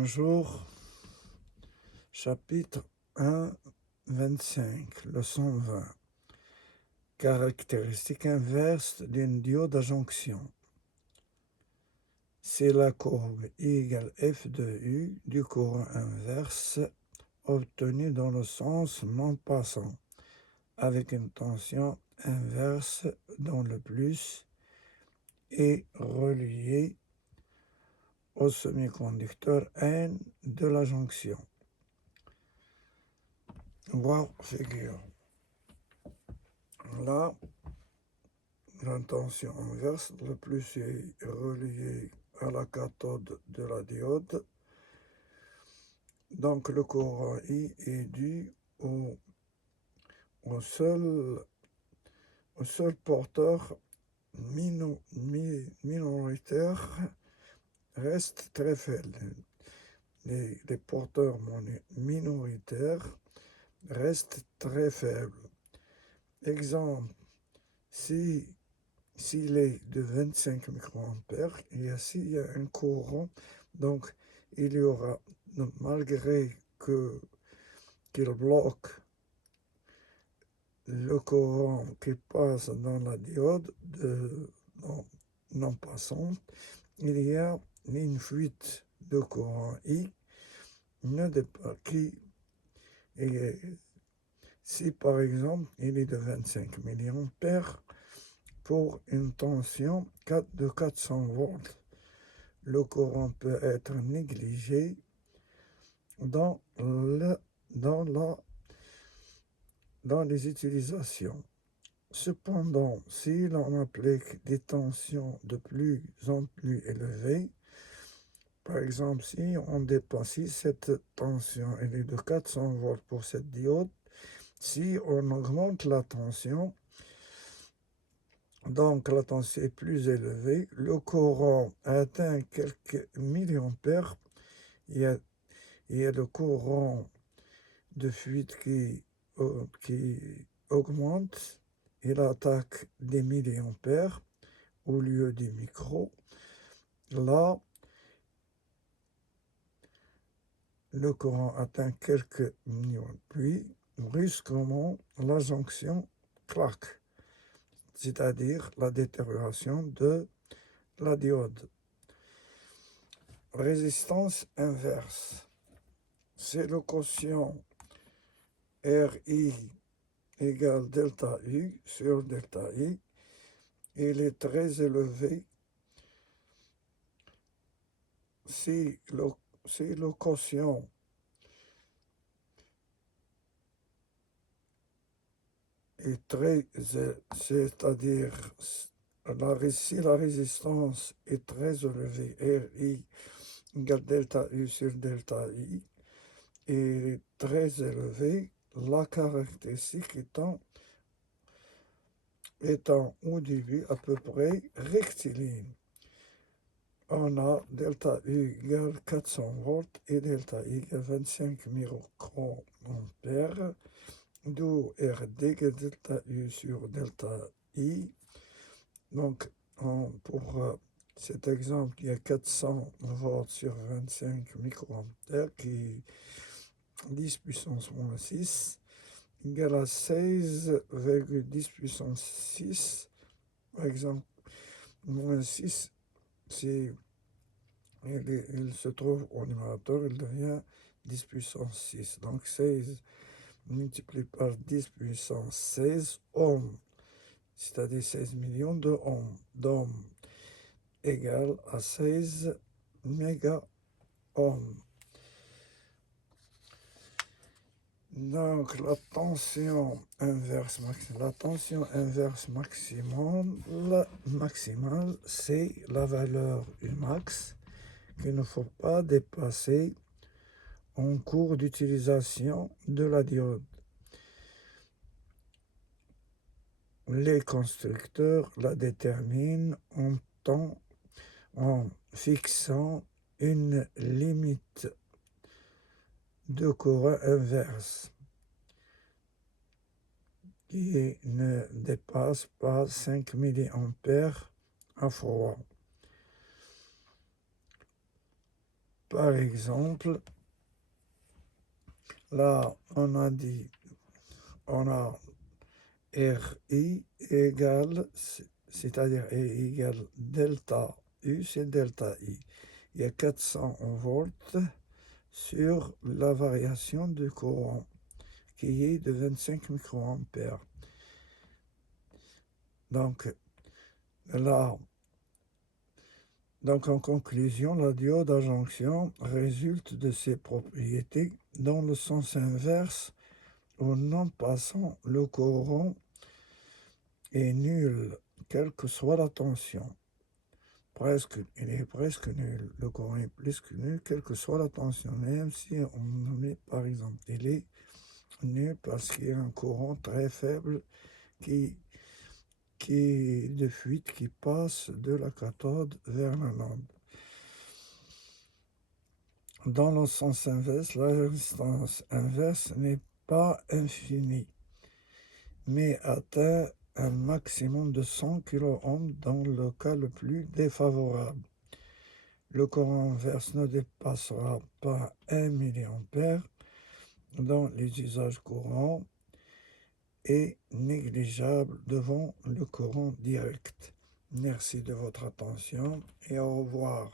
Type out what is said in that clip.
Bonjour, chapitre 1, 25, leçon 20. Caractéristique inverse d'une diode à jonction. C'est la courbe I égale F de U du courant inverse obtenu dans le sens non passant, avec une tension inverse dans le plus et reliée au semi-conducteur N de la jonction. Voir figure. Là, la tension inverse, le plus est relié à la cathode de la diode. Donc le courant I est dû au seul porteur minoritaire reste très faible. Les porteurs minoritaires restent très faibles. Exemple, s'il est de 25 microampères, et s'il y a un courant, donc il y aura, malgré qu'il bloque le courant qui passe dans la diode non passante, il y a une fuite de courant I qui est, si par exemple il est de 25 milliampères, pour une tension de 400 volts, le courant peut être négligé dans les utilisations. Cependant, si l'on applique des tensions de plus en plus élevées, par exemple, si on dépasse cette tension, elle est de 400 volts pour cette diode, si on augmente la tension, donc la tension est plus élevée, le courant atteint quelques milliampères, il y a le courant de fuite qui augmente, il attaque des milliampères au lieu des micros. Là, le courant atteint quelques millions, puis brusquement la jonction claque, c'est-à-dire la détérioration de la diode. Résistance inverse, c'est le quotient RI égale delta U sur delta I. Il est très élevé si le quotient est très, c'est-à-dire si la résistance est très élevée, RI égale delta U sur delta I, est très élevée, la caractéristique étant au début à peu près rectiligne. On a delta U égale 400 volts et delta I égale 25 microampères, d'où RD égale delta U sur delta I. Donc, pour cet exemple, il y a 400 volts sur 25 microampères qui est 10 puissance moins 6 égale à 16,10 puissance 6. Par exemple, moins 6, il se trouve au numérateur, il devient 10 puissance 6. Donc 16 multiplié par 10 puissance 16 ohms, c'est-à-dire 16 millions de ohms. D'ohms égale à 16 méga-ohms. Donc la tension inverse maximale, c'est la valeur Umax qu'il ne faut pas dépasser en cours d'utilisation de la diode. Les constructeurs la déterminent en fixant une limite de courant inverse qui ne dépasse pas 5 milliampères à froid. par exemple, là, on a dit, on a RI égale, c'est-à-dire R égale delta U, c'est delta I. Il y a 400 volts sur la variation du courant qui est de 25 microampères. Donc, là, en conclusion, la diode à jonction résulte de ses propriétés dans le sens inverse où non passant le courant est nul, quelle que soit la tension. Il est presque nul. Le courant est plus que nul, quelle que soit la tension. Même si on met, par exemple, il est nul parce qu'il y a un courant très faible qui de fuite qui passe de la cathode vers la lampe. Dans le sens inverse, la résistance inverse n'est pas infinie, mais atteint un maximum de 100 kΩ dans le cas le plus défavorable. Le courant inverse ne dépassera pas 1 mA dans les usages courants et négligeable devant le courant direct. Merci de votre attention et au revoir.